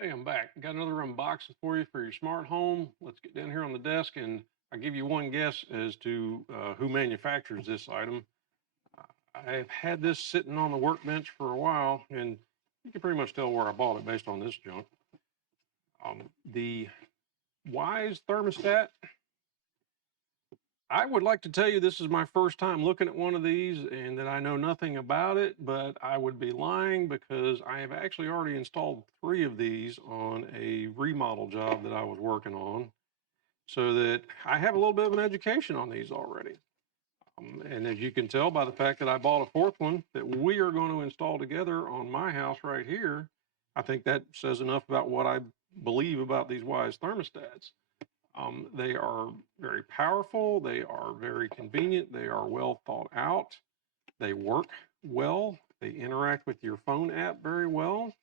Hey, I'm back. Got another unboxing for you for your smart home. Let's get down here on the desk and I'll give you one guess as to who manufactures this item. I've had this sitting on the workbench for a while, and you can pretty much tell where I bought it based on this junk. The Wyze Thermostat. I would like to tell you this is my first time looking at one of these and that I know nothing about it, but I would be lying because I have actually already installed 3 of these on a remodel job that I was working on, so that I have a little bit of an education on these already. And as you can tell by the fact that I bought a 4th one that we are going to install together on my house right here, I think that says enough about what I believe about these Wyze thermostats. They are very powerful. They are very convenient. They are well thought out. They work well. They interact with your phone app very well.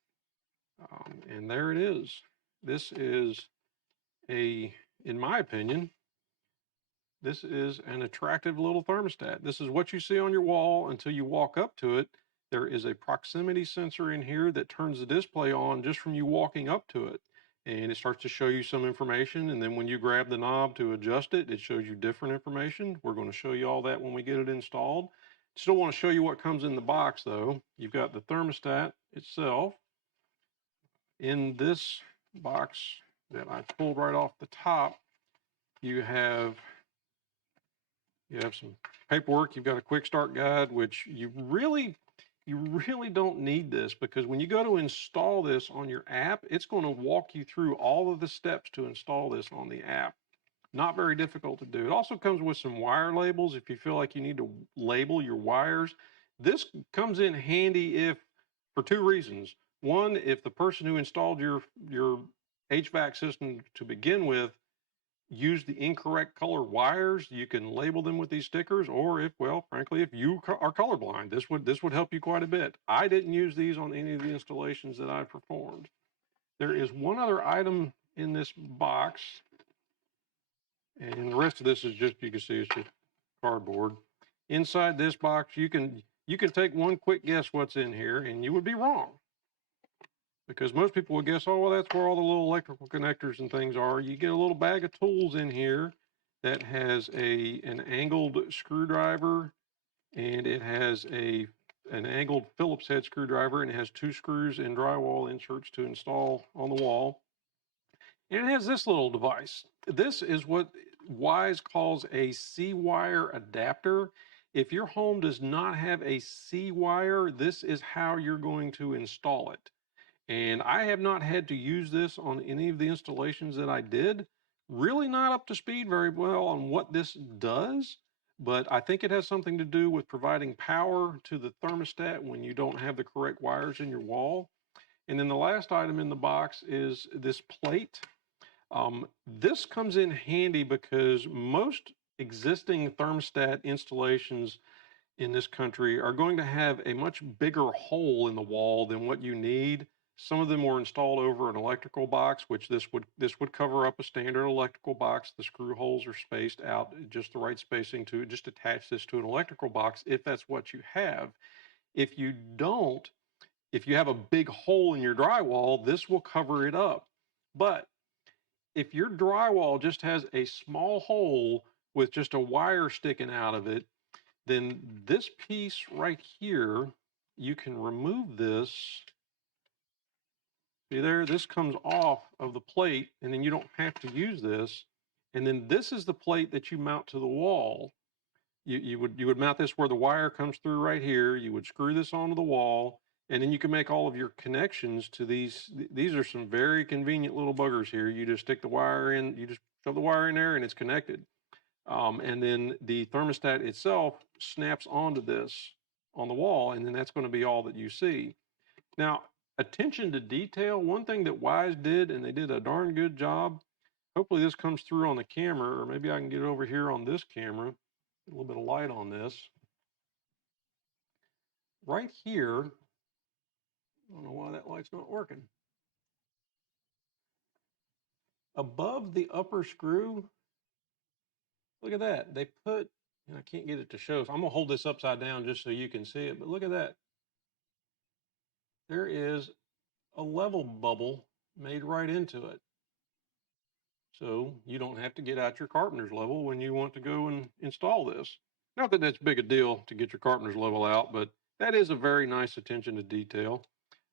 And there it is. This is in my opinion, this is an attractive little thermostat. This is what you see on your wall until you walk up to it. There is a proximity sensor in here that turns the display on just from you walking up to it. And it starts to show you some information. And then when you grab the knob to adjust it, it shows you different information. We're going to show you all that when we get it installed. Still want to show you what comes in the box though. You've got the thermostat itself. In this box that I pulled right off the top, you have some paperwork. You've got a quick start guide, which you really don't need this, because when you go to install this on your app, it's going to walk you through all of the steps to install this on the app. Not very difficult to do. It also comes with some wire labels if you feel like you need to label your wires. This comes in handy for 2 reasons. One, if the person who installed your HVAC system to begin with use the incorrect color wires, you can label them with these stickers. Or if, well, frankly, if you are colorblind, this would help you quite a bit. I didn't use these on any of the installations that I performed. There is one other item in this box, and the rest of this is just, you can see it's just cardboard. Inside this box, you can take one quick guess what's in here, and you would be wrong, because most people would guess, oh, well, that's where all the little electrical connectors and things are. You get a little bag of tools in here that has an angled screwdriver, and it has an angled Phillips head screwdriver, and it has 2 screws and drywall inserts to install on the wall. And it has this little device. This is what Wyze calls a C-wire adapter. If your home does not have a C-wire, this is how you're going to install it. And I have not had to use this on any of the installations that I did. Really not up to speed very well on what this does, but I think it has something to do with providing power to the thermostat when you don't have the correct wires in your wall. And then the last item in the box is this plate. This comes in handy because most existing thermostat installations in this country are going to have a much bigger hole in the wall than what you need. Some of them were installed over an electrical box, which this would cover up a standard electrical box. The screw holes are spaced out just the right spacing to just attach this to an electrical box if that's what you have. If you don't, if you have a big hole in your drywall, this will cover it up. But if your drywall just has a small hole with just a wire sticking out of it, then this piece right here, you can remove this. See there, this comes off of the plate, and then you don't have to use this. And then this is the plate that you mount to the wall. You would mount this where the wire comes through right here. You would screw this onto the wall, and then you can make all of your connections to these. These are some very convenient little buggers here. You just stick the wire in, you just shove the wire in there, and it's connected. And then the thermostat itself snaps onto this on the wall, and then that's going to be all that you see. Now, attention to detail, one thing that Wyze did, and they did a darn good job, hopefully this comes through on the camera, or maybe I can get it over here on this camera, a little bit of light on this. Right here, I don't know why that light's not working. Above the upper screw, look at that. They put, and I can't get it to show, so I'm going to hold this upside down just so you can see it, but look at that. There is a level bubble made right into it. So you don't have to get out your carpenter's level when you want to go and install this. Not that that's big a deal to get your carpenter's level out, but that is a very nice attention to detail.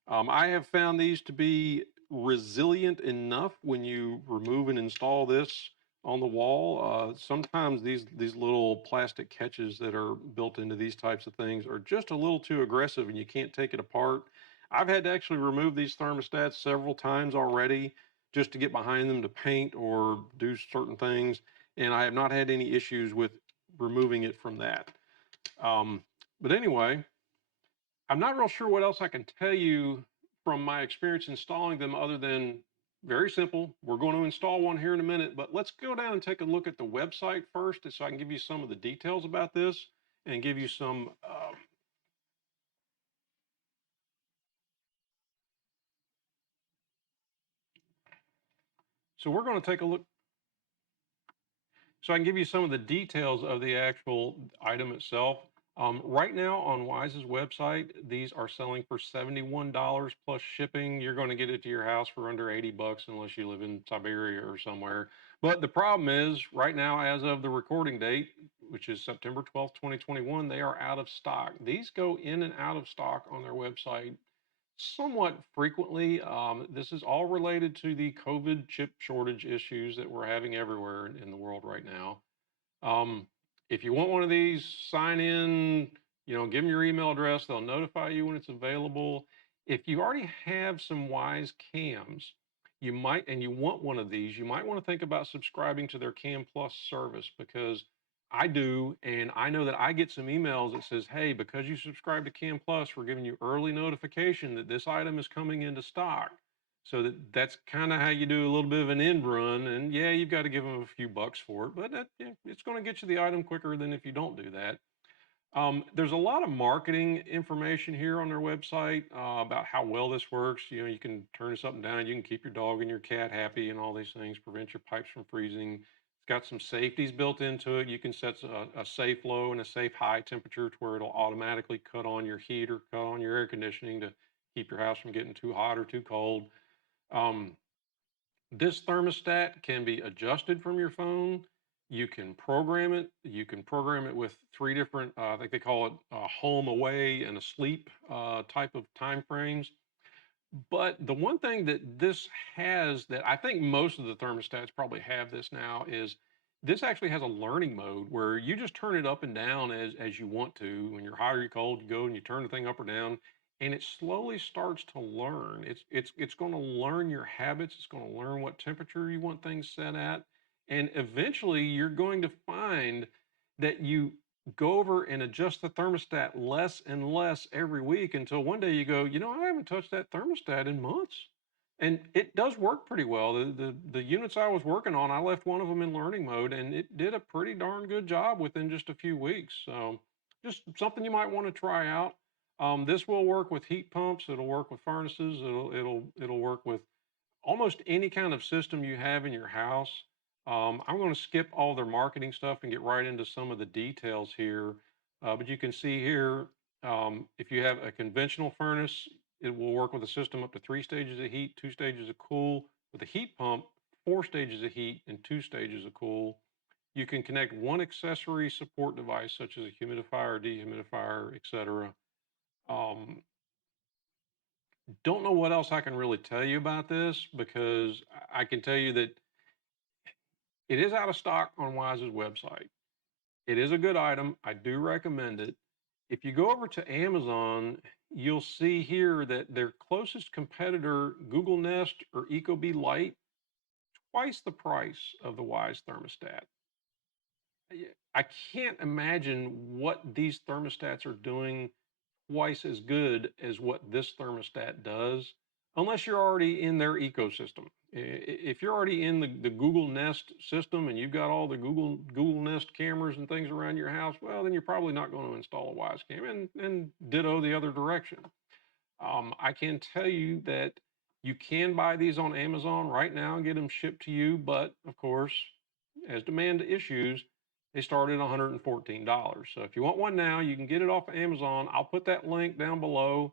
I have found these to be resilient enough when you remove and install this on the wall. Sometimes these little plastic catches that are built into these types of things are just a little too aggressive and you can't take it apart. I've had to actually remove these thermostats several times already just to get behind them to paint or do certain things, and I have not had any issues with removing it from that. Um, but anyway, I'm not real sure what else I can tell you from my experience installing them other than very simple. We're going to install one here in a minute, but let's go down and take a look at the website first so I can give you some of the details about this and give you some. So we're going to take a look. So I can give you some of the details of the actual item itself. Right now on Wyze's website, these are selling for $71 plus shipping. You're going to get it to your house for under 80 bucks unless you live in Siberia or somewhere. But the problem is right now, as of the recording date, which is September 12th, 2021, they are out of stock. These go in and out of stock on their website somewhat frequently. This is all related to the COVID chip shortage issues that we're having everywhere in the world right now. If you want one of these, sign in, give them your email address. They'll notify you when it's available. If you already have some Wyze cams, and you want one of these, you might want to think about subscribing to their Cam Plus service because I do, and I know that I get some emails that says, hey, because you subscribe to Cam Plus, we're giving you early notification that this item is coming into stock. So that's kind of how you do a little bit of an end run. And yeah, you've got to give them a few bucks for it, but it's going to get you the item quicker than if you don't do that. There's a lot of marketing information here on their website about how well this works. You can turn this up and down. You can keep your dog and your cat happy and all these things, prevent your pipes from freezing. It's got some safeties built into it. You can set a safe low and a safe high temperature to where it'll automatically cut on your heat or cut on your air conditioning to keep your house from getting too hot or too cold. Um, this thermostat can be adjusted from your phone. You can program it. You can program it with three different, I think they call it home, away, and asleep type of time frames. But the one thing that this has that I think most of the thermostats probably have this now is this actually has a learning mode where you just turn it up and down as you want to. When you're hot or you're cold, you go and you turn the thing up or down, and it slowly starts to learn. It's going to learn your habits. It's going to learn what temperature you want things set at, and eventually you're going to find that you go over and adjust the thermostat less and less every week until one day you go, I haven't touched that thermostat in months. And it does work pretty well. The units I was working on, I left one of them in learning mode and it did a pretty darn good job within just a few weeks. So just something you might want to try out. This will work with heat pumps. It'll work with furnaces. It'll work with almost any kind of system you have in your house. I'm going to skip all their marketing stuff and get right into some of the details here. But you can see here, if you have a conventional furnace, it will work with a system up to 3 stages of heat, 2 stages of cool. With a heat pump, 4 stages of heat and 2 stages of cool. You can connect one accessory support device, such as a humidifier, dehumidifier, etc. Um, don't know what else I can really tell you about this because I can tell you that it is out of stock on Wyze's website. It is a good item. I do recommend it. If you go over to Amazon, you'll see here that their closest competitor, Google Nest or Ecobee Lite, twice the price of the Wyze thermostat. I can't imagine what these thermostats are doing twice as good as what this thermostat does, unless you're already in their ecosystem. If you're already in the Google Nest system and you've got all the Google Nest cameras and things around your house, well, then you're probably not going to install a Wyze cam, and ditto the other direction. I can tell you that you can buy these on Amazon right now and get them shipped to you, but of course, as demand issues, they start at $114. So if you want one now, you can get it off of Amazon. I'll put that link down below.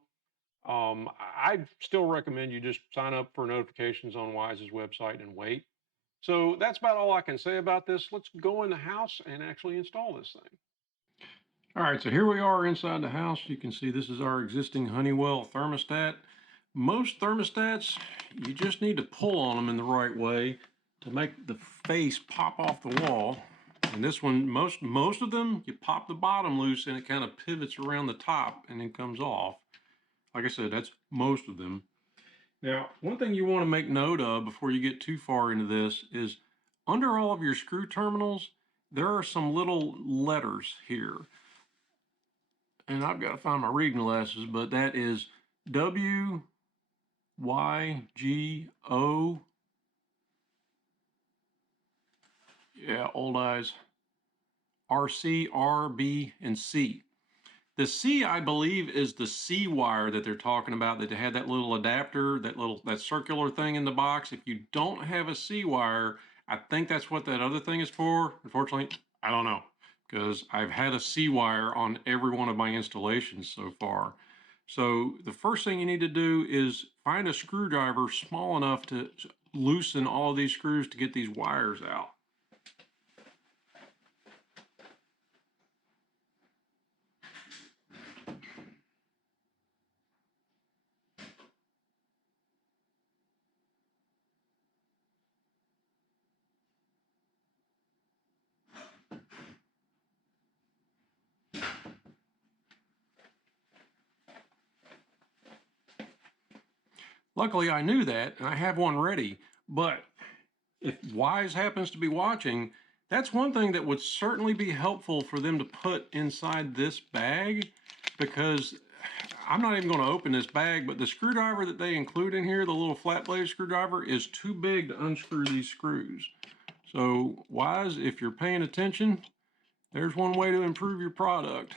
I still recommend you just sign up for notifications on Wyze's website and wait. So that's about all I can say about this. Let's go in the house and actually install this thing. All right, so here we are inside the house. You can see this is our existing Honeywell thermostat. Most thermostats, you just need to pull on them in the right way to make the face pop off the wall. And this one, most of them, you pop the bottom loose and it kind of pivots around the top and then comes off. Like I said, that's most of them. Now, one thing you want to make note of before you get too far into this is under all of your screw terminals, there are some little letters here. And I've got to find my reading glasses, but that is W, Y, G, O. Yeah, old eyes. R, C, R, B, and C. The C, I believe, is the C wire that they're talking about, that they had that little adapter, that circular thing in the box. If you don't have a C wire, I think that's what that other thing is for. Unfortunately, I don't know, because I've had a C wire on every one of my installations so far. So the first thing you need to do is find a screwdriver small enough to loosen all of these screws to get these wires out. Luckily, I knew that, and I have one ready, but if Wyze happens to be watching, that's one thing that would certainly be helpful for them to put inside this bag, because I'm not even going to open this bag, but the screwdriver that they include in here, the little flat blade screwdriver, is too big to unscrew these screws. So Wyze, if you're paying attention, there's one way to improve your product.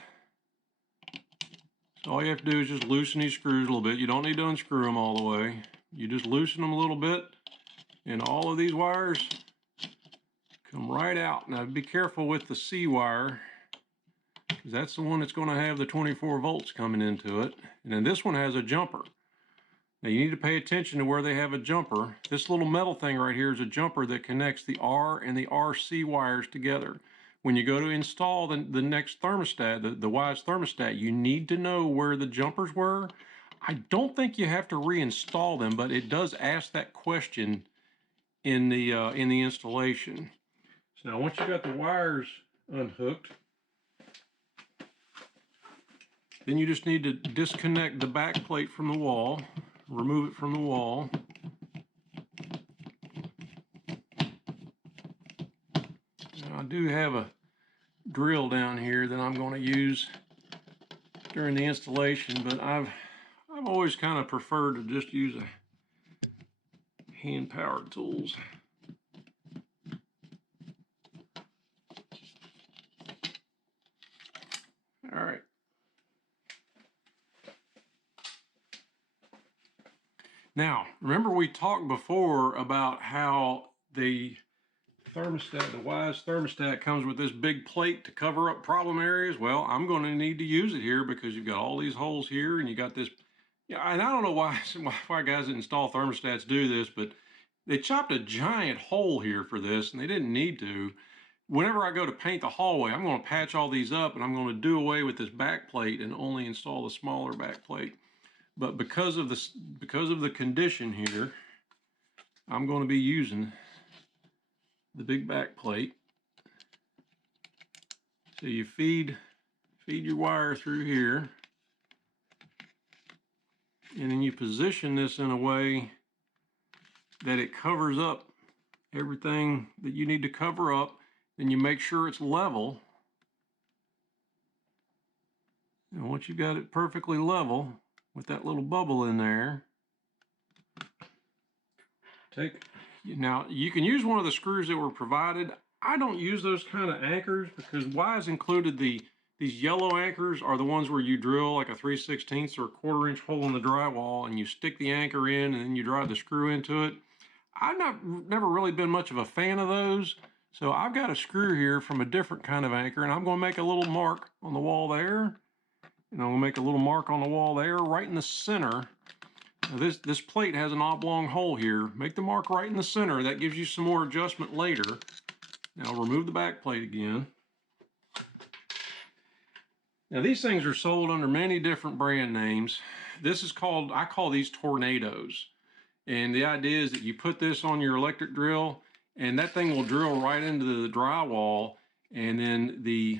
So all you have to do is just loosen these screws a little bit. You don't need to unscrew them all the way. You just loosen them a little bit, and all of these wires come right out. Now be careful with the C wire, because that's the one that's going to have the 24 volts coming into it. And then this one has a jumper. Now you need to pay attention to where they have a jumper. This little metal thing right here is a jumper that connects the R and the RC wires together. When you go to install the next thermostat, the Wyze thermostat, you need to know where the jumpers were. I don't think you have to reinstall them, but it does ask that question in the installation. So now once you got the wires unhooked, then you just need to disconnect the back plate from the wall, remove it from the wall. Now I do have a drill down here that I'm going to use during the installation, but I've always kind of preferred to just use a hand-powered tools. All right. Now, remember we talked before about how the thermostat, the Wyze thermostat, comes with this big plate to cover up problem areas. Well, I'm going to need to use it here because you've got all these holes here, and you got this. Yeah, and I don't know why guys that install thermostats do this, but they chopped a giant hole here for this, and they didn't need to. Whenever I go to paint the hallway, I'm going to patch all these up, and I'm going to do away with this back plate and only install the smaller back plate. But because of the condition here, I'm going to be using the big back plate. So you feed your wire through here, and then you position this in a way that it covers up everything that you need to cover up. Then you make sure it's level. And once you've got it perfectly level with that little bubble in there, now you can use one of the screws that were provided. I don't use those kind of anchors because Wyze included these yellow anchors are the ones where you drill like a 3/16 or a 1/4 inch hole in the drywall, and you stick the anchor in and then you drive the screw into it. I've never really been much of a fan of those. So I've got a screw here from a different kind of anchor, and I'm going to make a little mark on the wall there. And I'm gonna make a little mark on the wall there, right in the center. Now this plate has an oblong hole here. Make the mark right in the center. That gives you some more adjustment later. Now remove the back plate again. Now these things are sold under many different brand names. This is called, I call these tornadoes. And the idea is that you put this on your electric drill and that thing will drill right into the drywall, and then the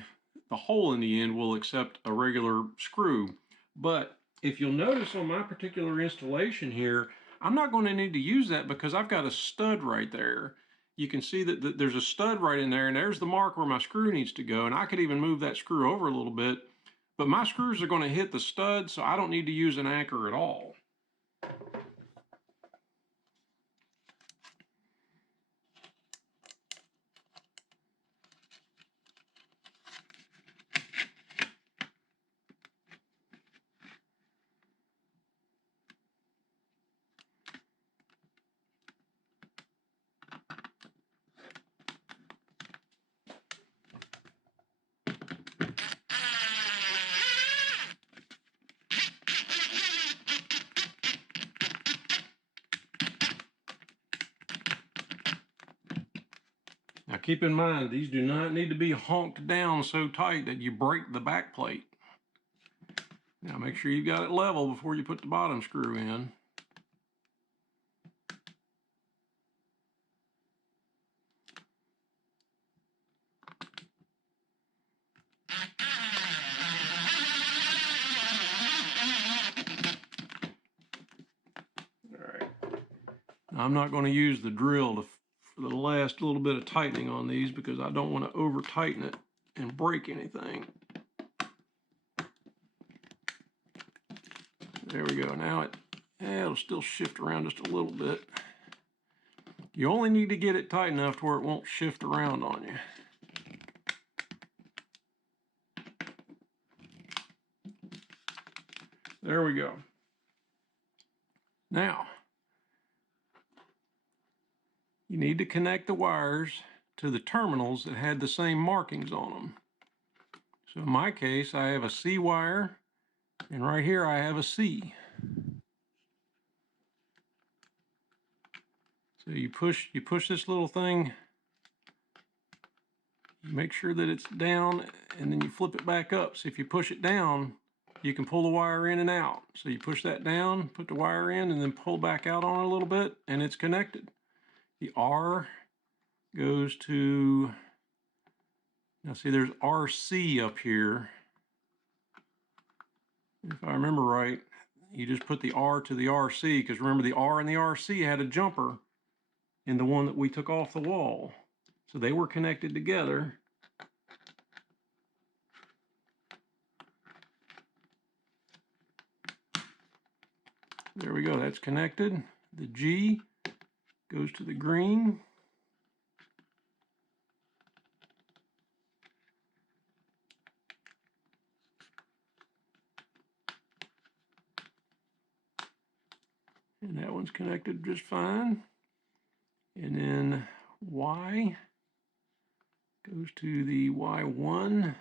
hole in the end will accept a regular screw. But if you'll notice on my particular installation here, I'm not going to need to use that because I've got a stud right there. You can see that there's a stud right in there, and there's the mark where my screw needs to go, and I could even move that screw over a little bit, but my screws are going to hit the stud, so I don't need to use an anchor at all. Now keep in mind, these do not need to be honked down so tight that you break the back plate. Now make sure you've got it level before you put the bottom screw in. All right. Now I'm not going to use the drill for the last little bit of tightening on these because I don't want to over tighten it and break anything. There we go. Now it'll still shift around just a little bit. You only need to get it tight enough to where it won't shift around on you. There we go. Now, you need to connect the wires to the terminals that had the same markings on them. So in my case, I have a C wire, and right here I have a C. So you push this little thing, you make sure that it's down, and then you flip it back up. So if you push it down, you can pull the wire in and out. So you push that down, put the wire in, and then pull back out on it a little bit, and it's connected. The R goes to, now see there's RC up here. If I remember right, you just put the R to the RC, because remember the R and the RC had a jumper in the one that we took off the wall. So they were connected together. There we go, that's connected. The G goes to the green. And that one's connected just fine. And then Y goes to the Y1.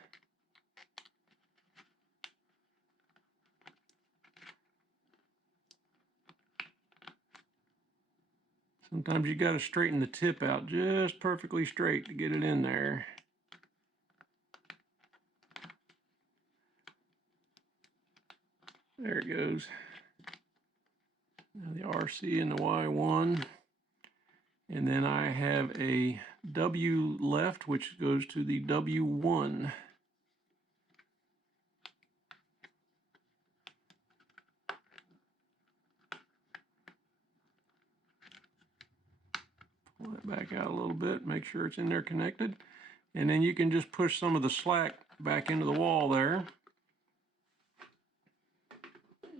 Sometimes you got to straighten the tip out just perfectly straight to get it in there. There it goes. Now the RC and the Y1. And then I have a W left, which goes to the W1. Pull that back out a little bit, make sure it's in there connected. And then you can just push some of the slack back into the wall there.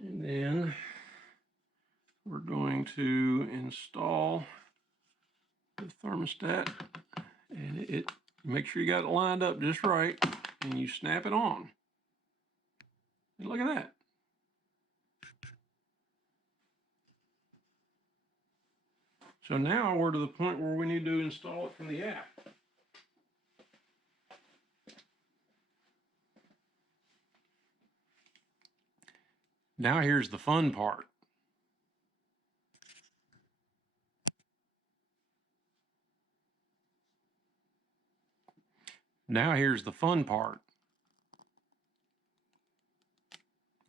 And then we're going to install the thermostat, and make sure you got it lined up just right, and you snap it on. And look at that. So now we're to the point where we need to install it from the app. Now here's the fun part. Now here's the fun part.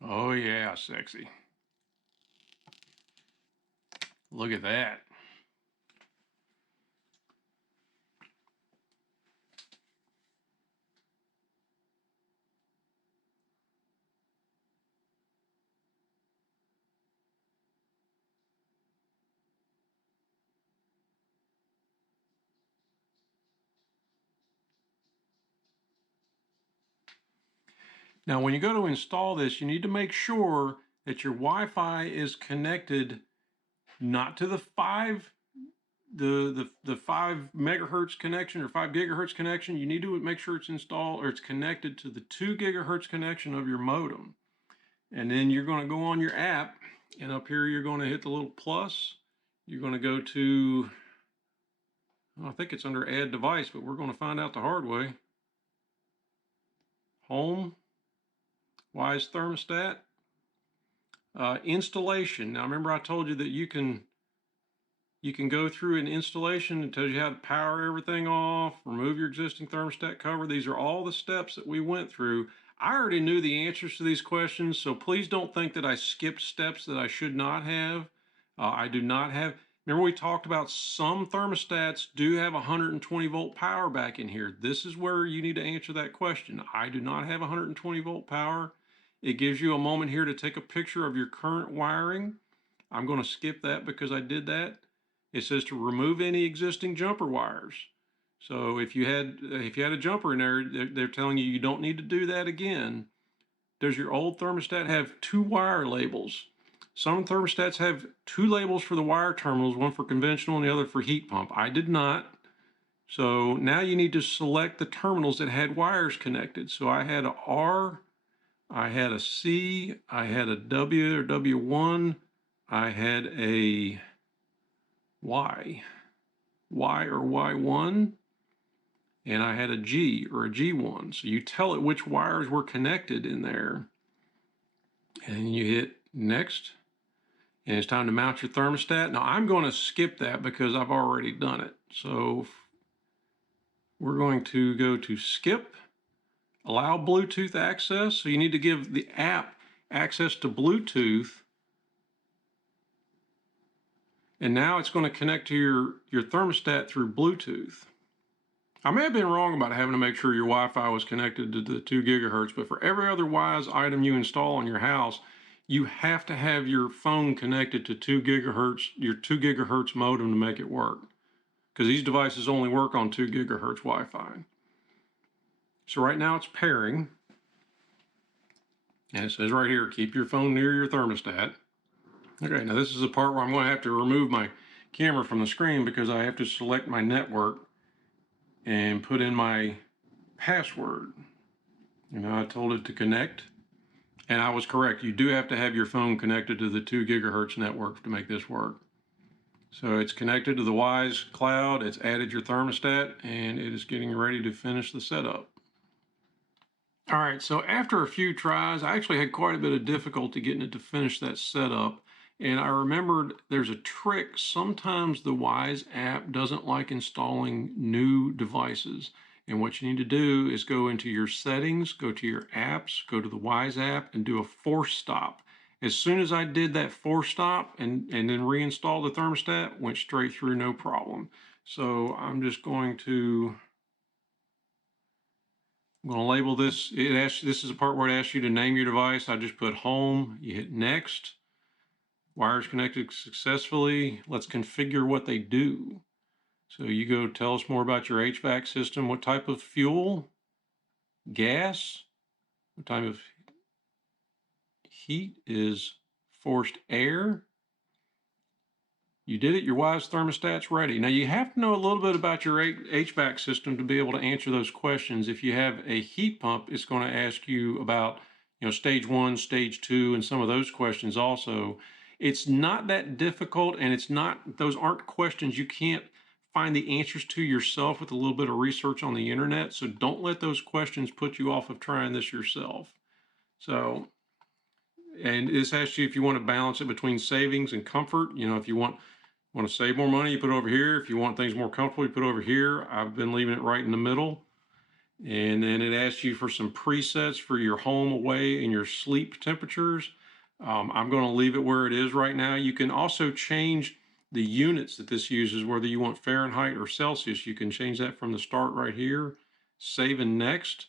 Oh yeah, sexy. Look at that. Now, when you go to install this, you need to make sure that your Wi-Fi is connected not to the 5 megahertz connection or 5 gigahertz connection. You need to make sure it's installed or it's connected to the 2 gigahertz connection of your modem. And then you're going to go on your app, and up here you're going to hit the little plus. You're going to go to, I think it's under add device, but we're going to find out the hard way. Home, Wyze Thermostat, installation. Now remember I told you that you can go through an installation. It tells you how to power everything off, remove your existing thermostat cover. These are all the steps that we went through. I already knew the answers to these questions, so please don't think that I skipped steps that I should not have. I do not have. Remember we talked about some thermostats do have 120 volt power back in here. This is where you need to answer that question. I do not have 120 volt power. It gives you a moment here to take a picture of your current wiring. I'm going to skip that because I did that. It says to remove any existing jumper wires. So if you had a jumper in there, they're telling you you don't need to do that again. Does your old thermostat have 2 wire labels? Some thermostats have 2 labels for the wire terminals, one for conventional and the other for heat pump. I did not. So now you need to select the terminals that had wires connected. So I had a R, I had a C, I had a W or W1, I had a Y or Y1, and I had a G or a G1. So you tell it which wires were connected in there, and you hit next, and it's time to mount your thermostat. Now I'm going to skip that because I've already done it. So we're going to go to skip, allow Bluetooth access. So you need to give the app access to Bluetooth. And now it's going to connect to your thermostat through Bluetooth. I may have been wrong about having to make sure your Wi-Fi was connected to the 2 gigahertz, but for every other Wyze item you install in your house, you have to have your phone connected to 2 gigahertz, your 2 gigahertz modem to make it work, because these devices only work on 2 gigahertz Wi-Fi. So right now it's pairing, and it says right here, keep your phone near your thermostat. Okay, now this is the part where I'm going to have to remove my camera from the screen because I have to select my network and put in my password. You know, I told it to connect, and I was correct. You do have to have your phone connected to the 2 gigahertz network to make this work. So it's connected to the Wyze cloud, it's added your thermostat, and it is getting ready to finish the setup. All right, so after a few tries, I actually had quite a bit of difficulty getting it to finish that setup. And I remembered there's a trick. Sometimes the Wyze app doesn't like installing new devices. And what you need to do is go into your settings, go to your apps, go to the Wyze app, and do a force stop. As soon as I did that force stop and then reinstall the thermostat, went straight through, no problem. So I'm just going to label this. This is the part where it asks you to name your device. I just put home. You hit next. Wires connected successfully. Let's configure what they do. So you go tell us more about your HVAC system. What type of fuel? Gas? What type of heat is forced air? You did it. Your Wyze thermostat's ready. Now you have to know a little bit about your HVAC system to be able to answer those questions. If you have a heat pump, it's going to ask you about, stage 1, stage 2, and some of those questions also. It's not that difficult, and those aren't questions you can't find the answers to yourself with a little bit of research on the internet. So don't let those questions put you off of trying this yourself. So And this asks you if you want to balance it between savings and comfort. You know, if you want to save more money, you put it over here. If you want things more comfortable, you put it over here. I've been leaving it right in the middle. And then it asks you for some presets for your home, away, and your sleep temperatures. I'm going to leave it where it is right now. You can also change the units that this uses, whether you want Fahrenheit or Celsius. You can change that from the start right here. Save and next.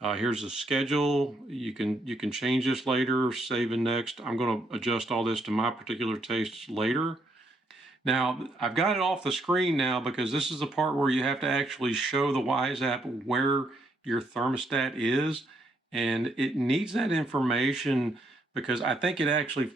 Here's the schedule. You can change this later, save and next. I'm going to adjust all this to my particular tastes later. Now, I've got it off the screen now because this is the part where you have to actually show the Wyze app where your thermostat is. And it needs that information because I think it actually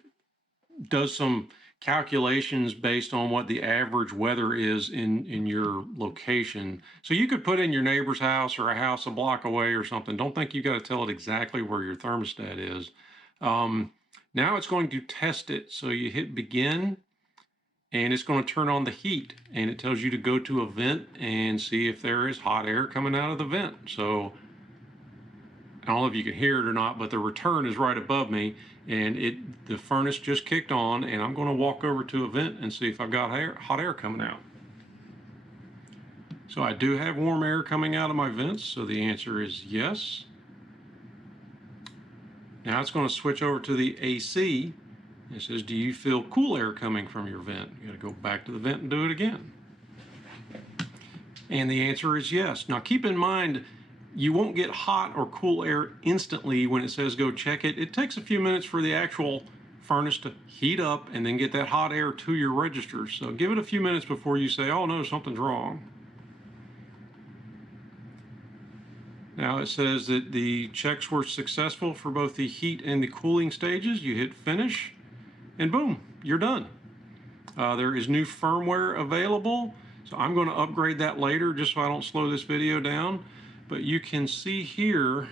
does some calculations based on what the average weather is in your location. So you could put in your neighbor's house or a house a block away or something. Don't think you got to tell it exactly where your thermostat is. Now it's going to test it. So you hit begin and it's going to turn on the heat, and it tells you to go to a vent and see if there is hot air coming out of the vent. So I don't know if you can hear it or not, but the return is right above me, and the furnace just kicked on, and I'm going to walk over to a vent and see if I've got hot air coming out. So I do have warm air coming out of my vents, so the answer is yes. Now it's going to switch over to the AC. It says, do you feel cool air coming from your vent? You got to go back to the vent and do it again. And the answer is yes. Now keep in mind, you won't get hot or cool air instantly when it says go check it. It takes a few minutes for the actual furnace to heat up and then get that hot air to your register. So give it a few minutes before you say, oh no, something's wrong. Now it says that the checks were successful for both the heat and the cooling stages. You hit finish and boom, you're done. There is new firmware available. So I'm going to upgrade that later just so I don't slow this video down. But you can see here,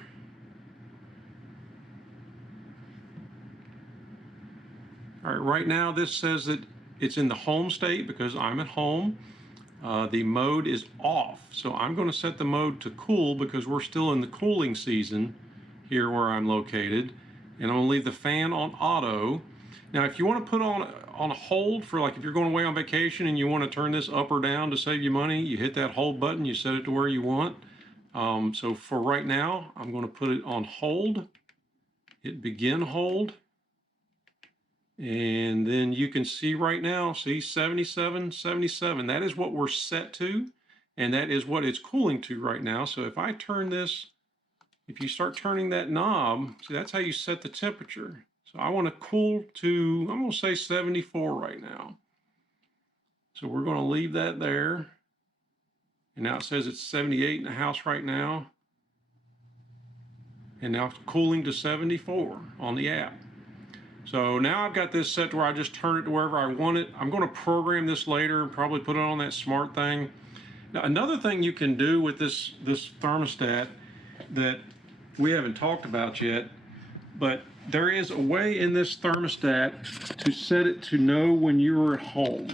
all right, right now this says that it's in the home state because I'm at home. The mode is off. So I'm going to set the mode to cool because we're still in the cooling season here where I'm located. And I'm going to leave the fan on auto. Now, if you want to put on a hold for, like, if you're going away on vacation and you want to turn this up or down to save you money, you hit that hold button, you set it to where you want. So for right now, I'm going to put it on hold, hit begin hold, and then you can see right now, see 77, 77. That is what we're set to, and that is what it's cooling to right now. So if I turn this, if you start turning that knob, see, that's how you set the temperature. So I want to cool to, I'm going to say 74 right now. So we're going to leave that there. And now it says it's 78 in the house right now. And now it's cooling to 74 on the app. So now I've got this set to where I just turn it to wherever I want it. I'm going to program this later and probably put it on that smart thing. Now, another thing you can do with this thermostat that we haven't talked about yet, but there is a way in this thermostat to set it to know when you're at home.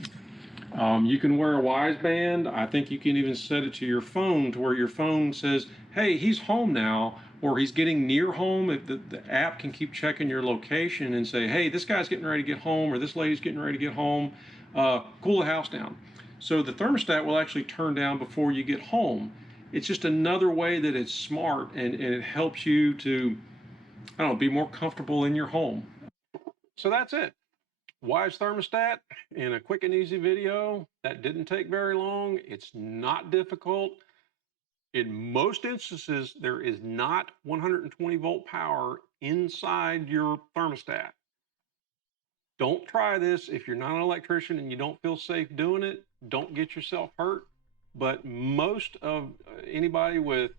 You can wear a Wyze band. I think you can even set it to your phone to where your phone says, hey, he's home now, or he's getting near home. If the app can keep checking your location and say, hey, this guy's getting ready to get home, or this lady's getting ready to get home, cool the house down. So the thermostat will actually turn down before you get home. It's just another way that it's smart, and it helps you to, I don't know, be more comfortable in your home. So that's it. Wyze Thermostat in a quick and easy video that didn't take very long. It's not difficult. In most instances, there is not 120 volt power inside your thermostat. Don't try this if you're not an electrician and you don't feel safe doing it. Don't get yourself hurt. But most of anybody with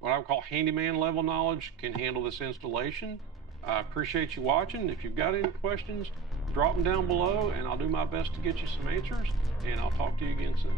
what I would call handyman level knowledge can handle this installation. I appreciate you watching. If you've got any questions, drop them down below and I'll do my best to get you some answers, and I'll talk to you again soon.